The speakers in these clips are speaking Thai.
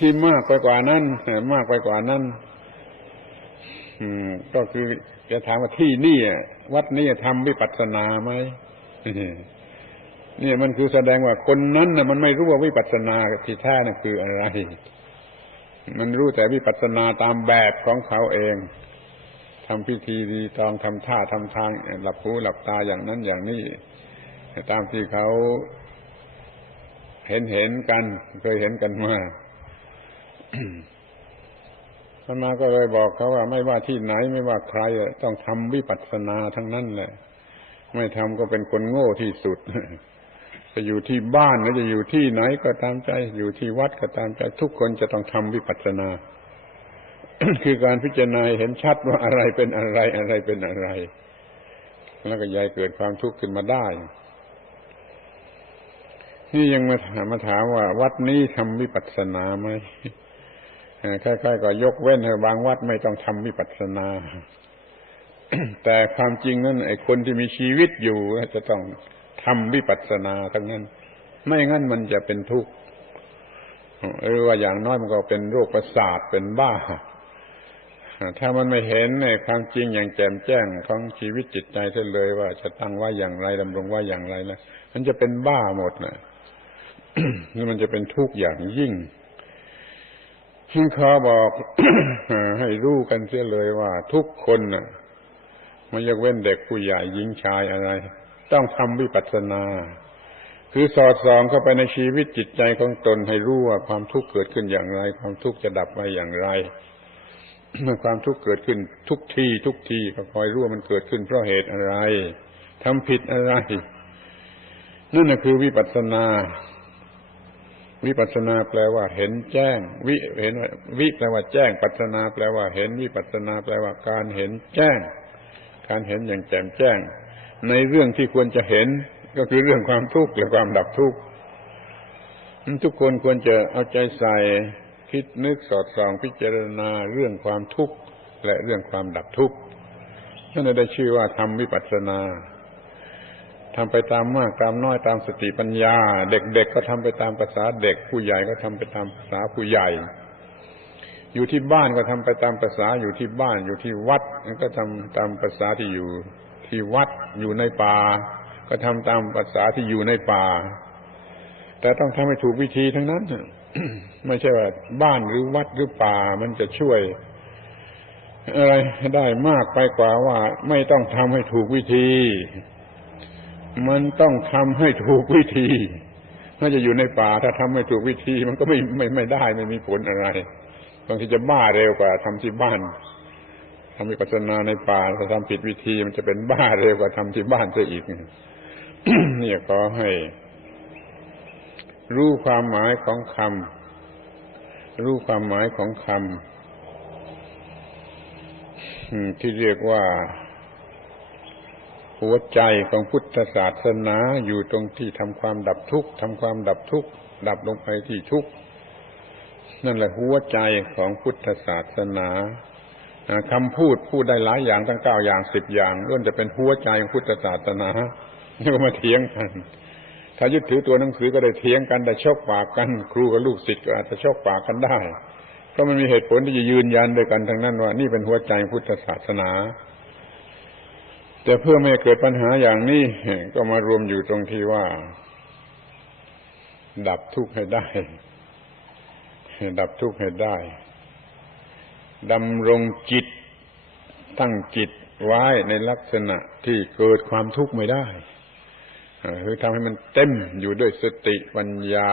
ที่มากไปกว่านั้นมากไปกว่านั้นก็คือจะถามว่าที่นี่วัดนี้ทำวิปัสสนาไหมเนี่ยมันคือแสดงว่าคนนั้นน่ะมันไม่รู้ว่าวิปัสสนาที่แท้น่ะคืออะไร มันรู้แต่วิปัสสนาตามแบบของเขาเองทำพิธีดีตองทำท่าทำทาง หลับหูหลับตาอย่างนั้นอย่างนี้ตามที่เขาเห็นเห็นกันเคยเห็นกันมา ท่านมาก็เลยบอกเขาว่า ไม่ว่าที่ไหนไม่ว่าใครต้องทำวิปัสสนาทั้งนั้นแหละ ไม่ทำก็เป็นคนโง่ที่สุดจะอยู่ที่บ้านหรือจะอยู่ที่ไหนก็ตามใจ อยู่ที่วัดก็ตามใจ ทุกคนจะต้องทำวิปัสสนา คือการพิจารณาเห็นชัดว่าอะไรเป็นอะไรอะไรเป็นอะไร แล้วก็ยายเกิดความทุกข์ขึ้นมาได้นี่ยังมาถามมาถามว่า วัดนี้ทำวิปัสสนาไหม คล้ายๆก็ยกเว้นให้บางวัดไม่ต้องทำวิปัสสนา แต่ความจริงนั้นไอ้คนที่มีชีวิตอยู่จะต้องทำวิปัสสนาทั้งนั้น ไม่งั้นมันจะเป็นทุกข์หรือว่าอย่างน้อยมันก็เป็นโรคประสาทเป็นบ้า ถ้ามันไม่เห็นในความจริงอย่างแจ่มแจ้งของชีวิตจิตใจเท่าเลยว่าจะตั้งว่าอย่างไรดำรงว่าอย่างไรแล้วมันจะเป็นบ้าหมดนะนี่มันจะเป็นทุกข์อย่างยิ่ง ที่เขาบอกให้รู้กันเสียเลยว่า ทุกคนน่ะไม่ยกเว้นเด็กผู้ใหญ่หญิงชายอะไร ต้องทำวิปัสสนา คือสอดส่องเข้าไปในชีวิตจิตใจของตนให้รู้ว่าความทุกข์เกิดขึ้นอย่างไร ความทุกข์จะดับไปอย่างไร เมื่อความทุกข์เกิดขึ้นทุกทีทุกทีก็คอยรู้ว่ามันเกิดขึ้นเพราะเหตุอะไรทำผิดอะไรนั่นคือวิปัสสนา วิปัสนาแปลว่าเห็นแจ้ง วิเห็นวิแปลว่าแจ้ง ปัสนาแปลว่าเห็นวิปัสนาแปลว่าการเห็นแจ้ง การเห็นอย่างแจ่มแจ้ง ในเรื่องที่ควรจะเห็นก็คือเรื่องความทุกข์และความดับทุกข์ทุกคนควรจะเอาใจใส่คิดนึกสอดส่องพิจารณาเรื่องความทุกข์และเรื่องความดับทุกข์นั่นได้ชื่อว่าทำวิปัสสนา ทำไปตามมากตามน้อยตามสติปัญญา เด็กๆกก็ทำไปตามภาษาเด็ก ผู้ใหญ่ก็ทำไปตามภาษาผู้ใหญ่ อยู่ที่บ้านก็ทำไปตามภาษาอยู่ที่บ้านอยู่ที่วัดก็ทำตามภาษาที่อยู่ ที่วัดอยู่ในป่าก็ทำตามภาษาที่อยู่ในป่า แต่ต้องทำให้ถูกวิธีทั้งนั้นไม่ใช่ว่าบ้านหรือวัดหรือป่ามันจะช่วย อะไรได้มากไปกว่าว่า ไม่ต้องทำให้ถูกวิธี มันต้องทำให้ถูกวิธีถ้าจะอยู่ในป่าถ้าทำไม่ถูกวิธีมันก็ไม่ไม่ไม่ได้ไม่มีผลอะไรบางทีจะบ้าเร็วกว่าทำที่บ้านทำวิปัสสนาในป่าถ้าทำผิดวิธีมันจะเป็นบ้าเร็วกว่าทำที่บ้านซะอีกนี่ขอให้ รู้ความหมายของคำรู้ความหมายของคำที่เรียกว่า หัวใจของพุทธศาสนาอยู่ตรงที่ทำความดับทุกข์ทำความดับทุกข์ดับลงไปที่ทุกข์นั่นแหละหัวใจของพุทธศาสนาคำพูดพูดได้หลายอย่างตั้งเก้าอย่างสิบอย่างล้วนจะเป็นหัวใจของพุทธศาสนานี่ก็มาเถียงกัน ถ้ายึดถือตัวหนังสือก็ได้เถียงกันได้ชกปากกัน ครูกับลูกศิษย์ก็อาจจะชกปากกันได้เพราะมันมีเหตุผลที่จะยืนยันด้วยกันทั้งนั้นว่า นี่เป็นหัวใจพุทธศาสนา แต่เพื่อไม่เกิดปัญหาอย่างนี้ก็มารวมอยู่ตรงที่ว่า ดับทุกข์ให้ได้ ดับทุกข์ให้ได้ดำรงจิต ตั้งจิตไว้ในลักษณะที่เกิดความทุกข์ไม่ได้คือทำให้มันเต็มอยู่ด้วยสติปัญญา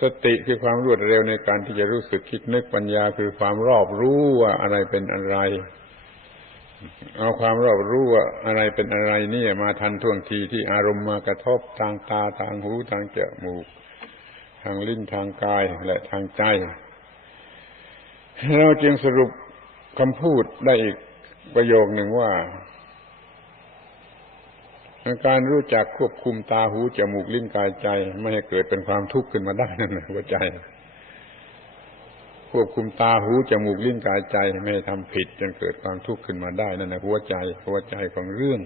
สติคือความรวดเร็วในการที่จะรู้สึกคิดนึกปัญญาคือความรอบรู้ว่าอะไรเป็นอะไร เอาความรอบรู้ว่าอะไรเป็นอะไรนี่มาทันท่วงทีที่อารมณ์มากระทบทางตาทางหูทางจมูก ทางลิ้นทางกายและทางใจ เราจึงสรุปคำพูดได้อีกประโยคหนึ่งว่าการรู้จักควบคุมตาหูจมูกลิ้นกายใจ ไม่ให้เกิดเป็นความทุกข์ขึ้นมาได้นั่นแหละหัวใจ ควบคุมตาหูจมูกลิ้นกายใจไม่ทำผิด จนเกิดความทุกข์ขึ้นมาได้นั่นนะหัวใจหัวใจของเรื่อง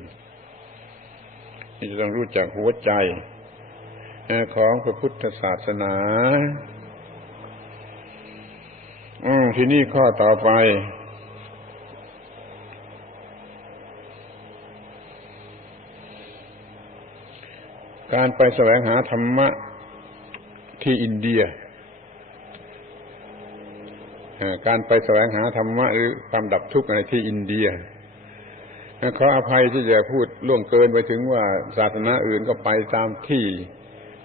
ที่จะต้องรู้จักหัวใจของพระพุทธศาสนาอทีนี้ข้อต่อไป การไปแสวงหาธรรมะที่อินเดีย การไปแสวงหาธรรมะหรือความดับทุกข์ในที่อินเดียขออภัยที่จะพูดล่วงเกินไปถึงว่าศาสนาอื่นก็ไปตามที่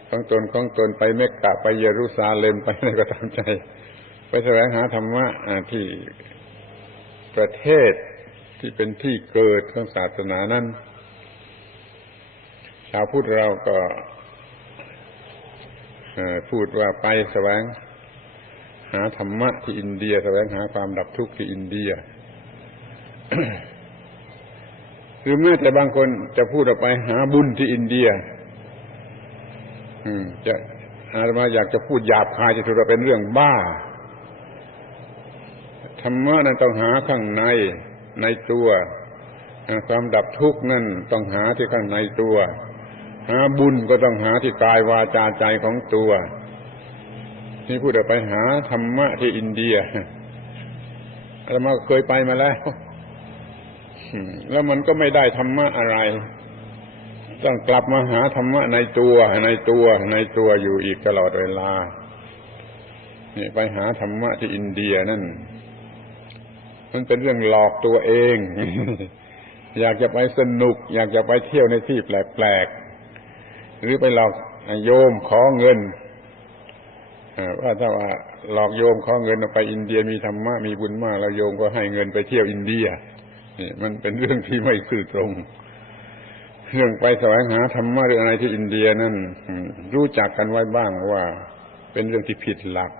ของตนของตนไปเมกกะไปเยรูซาเล็มไปอะไรก็ตามใจ ไปแสวงหาธรรมะที่ประเทศที่เป็นที่เกิดของศาสนานั้นชาวพุทธเราก็พูดว่าไปแสวง หาธรรมะที่อินเดียแสวงหาความดับทุกข์ที่อินเดียหรือแม้แต่บางคนจะพูดออกไปหาบุญที่อินเดีย อืม จะอาตมาอยากจะพูดหยาบคายจะถือว่าเป็นเรื่องบ้าธรรมะนั้นต้องหาข้างในในตัวความดับทุกข์นั่นต้องหาที่ข้างในตัว หาบุญก็ต้องหาที่กายวาจาใจของตัว นี่พูดไปหาธรรมะที่อินเดียอาตมาเคยไปมาแล้วแล้วมันก็ไม่ได้ธรรมะอะไร ต้องกลับมาหาธรรมะในตัวในตัวในตัวอยู่อีกตลอดเวลานี่ไปหาธรรมะที่อินเดียนั่น มันเป็นเรื่องหลอกตัวเอง อยากจะไปสนุก อยากจะไปเที่ยวในที่แปลกๆหรือไปหลอกโยมขอเงิน ว่าถ้าว่าหลอกโยมขอเงินไปอินเดียมีธรรมะมีบุญมากแล้วโยมก็ให้เงินไปเที่ยวอินเดียนี่มันเป็นเรื่องที่ไม่ซื่อตรงเรื่องไปแสวงหาธรรมะหรืออะไรที่อินเดียนั่นรู้จักกันไว้บ้างว่า เป็นเรื่องที่ผิดหลัก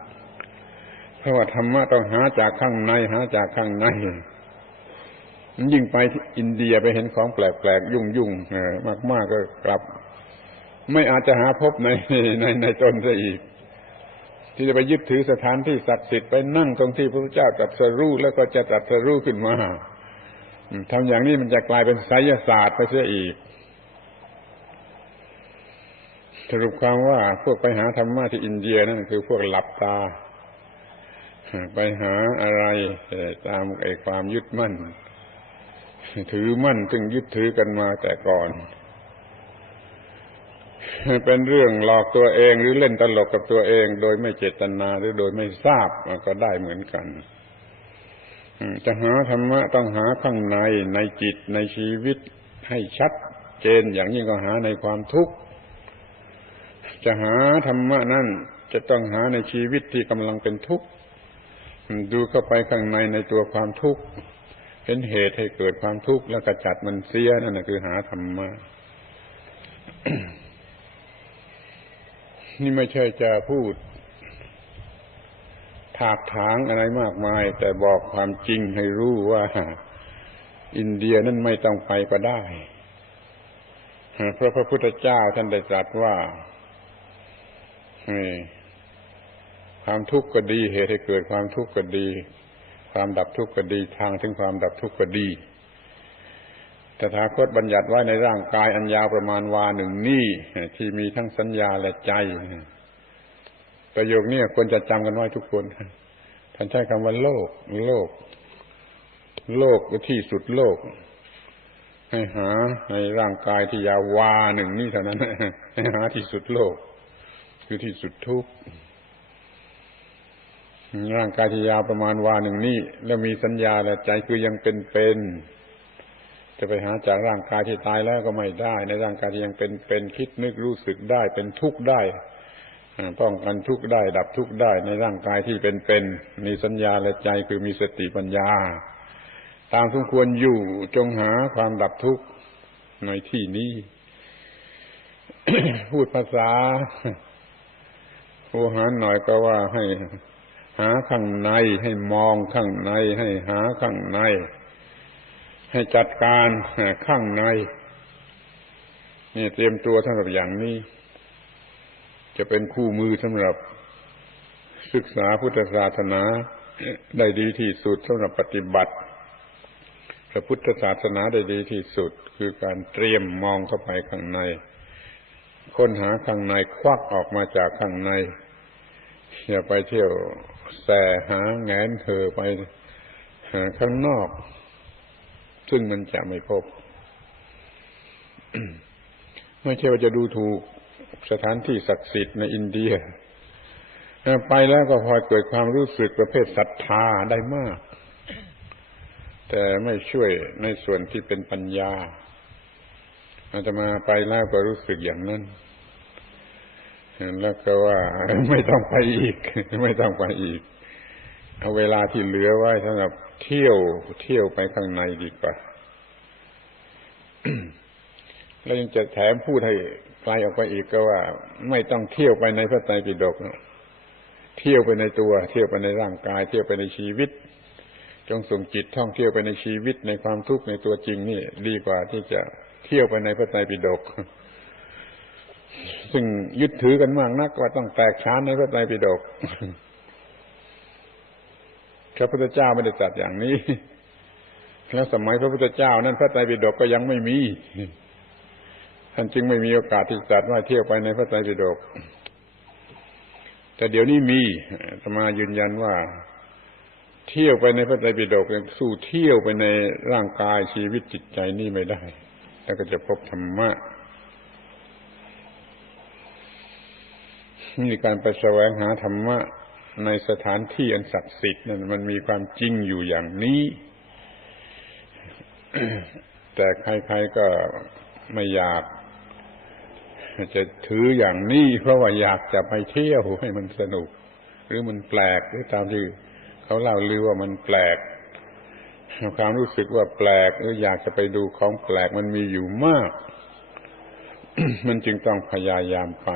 เพราะว่าธรรมะต้องหาจากข้างในหาจากข้างในยิ่งไปอินเดียไปเห็นของแปลกๆยุ่งๆมากๆก็กลับ ไม่อาจจะหาพบในในในตนซะอีก ที่จะไปยึดถือสถานที่ศักดิ์สิทธิ์ไปนั่งตรงที่พระพุทธเจ้าตรัสรู้แล้วก็จะตรัสรู้ขึ้นมาทำอย่างนี้มันจะกลายเป็นไสยศาสตร์ไปเสียอีกสรุปความว่าพวกไปหาธรรมะที่อินเดียนั่นคือพวกหลับตา ไปหาอะไรตามไอ้ความยึดมั่น ถือมั่นซึ่งยึดถือกันมาแต่ก่อน เป็นเรื่องหลอกตัวเองหรือเล่นตลกกับตัวเอง โดยไม่เจตนาหรือโดยไม่ทราบก็ได้เหมือนกันจะหาธรรมะต้องหาข้างในในจิตในชีวิตให้ชัดเจนอย่างยิ่งก็หาในความทุกข์ จะหาธรรมะนั่นจะต้องหาในชีวิตที่กำลังเป็นทุกข์ดูเข้าไปข้างในในตัวความทุกข์เห็นเหตุให้เกิดความทุกข์แล้วกระจัดมันเสียนั่นคือหาธรรมะ นี่ไม่ใช่จะพูด ถากถางอะไรมากมาย แต่บอกความจริงให้รู้ว่า อินเดียนั้นไม่ต้องไปก็ได้เพราะพระพุทธเจ้าท่านได้ตรัสว่าความทุกข์ก็ดี เหตุให้เกิดความทุกข์ก็ดี ความดับทุกข์ก็ดี ทางถึงความดับทุกข์ก็ดี ตถาคตบัญญัติไว้ในร่างกายอันยาวประมาณวาหนึ่งนี่ที่มีทั้งสัญญาและใจ ประโยคนี้ควรจะจำกันไว้ทุกคน ท่านใช้คำว่าโลก โลก โลกที่สุดโลก ให้หาในร่างกายที่ยาววาหนึ่งนี่เท่านั้นให้หาที่สุดโลก คือที่สุดทุกข์ร่างกายที่ยาวประมาณวาหนึ่งนี่แล้วมีสัญญาและใจคือยังเป็นเป็น จะไปหาจากร่างกายที่ตายแล้วก็ไม่ได้ ในร่างกายที่ยังเป็นเป็นคิดนึกรู้สึกได้ เป็นทุกข์ได้ป้องกันทุกข์ได้ ดับทุกข์ได้ ในร่างกายที่เป็นเป็นมีสัญญาและใจคือมีสติปัญญา ตามสมควรอยู่จงหาความดับทุกข์ในที่นี้ พูดภาษาโอหารหน่อยก็ว่าให้หาข้างในให้มองข้างในให้หาข้างใน ให้จัดการข้างใน นี่เตรียมตัวสำหรับอย่างนี้ จะเป็นคู่มือสำหรับศึกษาพุทธศาสนาได้ดีที่สุดสำหรับปฏิบัติพระพุทธศาสนาได้ดีที่สุด คือการเตรียมมองเข้าไปข้างใน ค้นหาข้างในควักออกมาจากข้างใน อย่าไปเที่ยวแสหาแงนเธอไปข้างนอก ซึ่งมันจะไม่พบ ไม่ใช่ว่าจะดูถูกสถานที่ศักดิ์สิทธิ์ในอินเดีย ไปแล้วก็พอเกิดความรู้สึกประเภทศรัทธาได้มาก แต่ไม่ช่วยในส่วนที่เป็นปัญญาอาตมาไปแล้วก็รู้สึกอย่างนั้นแล้วก็ว่าไม่ต้องไปอีก ไม่ต้องไปอีก เอาเวลาที่เหลือไว้สำหรับ เที่ยวเที่ยวไปข้างในดีกว่าแล้วยังจะแถมพูดให้ไกลออกไปอีกก็ว่า ไม่ต้องเที่ยวไปในพระไตรปิฎกเที่ยวไปในตัว เที่ยวไปในร่างกาย เที่ยวไปในชีวิต จงส่งจิตท่องเที่ยวไปในชีวิตในความทุกข์ในตัวจริงนี่ ดีกว่าที่จะเที่ยวไปในพระไตรปิฎกซึ่งยึดถือกันมากนักว่าต้องแตกฉานในพระไตรปิฎก พระพุทธเจ้าไม่ได้ตรัสอย่างนี้ แล้วสมัยพระพุทธเจ้า นั้นพระไตรปิฎกก็ยังไม่มี ท่านจึงไม่มีโอกาสที่จะตรัสว่าเที่ยวไปในพระไตรปิฎกแต่เดี๋ยวนี้มีสมายืนยันว่า เที่ยวไปในพระไตรปิฎกสู้เที่ยวไปในร่างกายชีวิตจิตใจนี่ไม่ได้ แล้วก็จะพบธรรมะมีการไปแสวงหาธรรมะ ในสถานที่อันศักดิ์สิทธิ์นั่นมันมีความจริงอยู่อย่างนี้ แต่ใครๆก็ไม่อยาก จะถืออย่างนี้ เพราะว่าอยากจะไปเที่ยวให้มันสนุก หรือมันแปลกหรือตามที่เขาเล่าลือว่ามันแปลกความรู้สึกว่าแปลกหรืออยากจะไปดูของแปลกมันมีอยู่มาก มันจึงต้องพยายามไป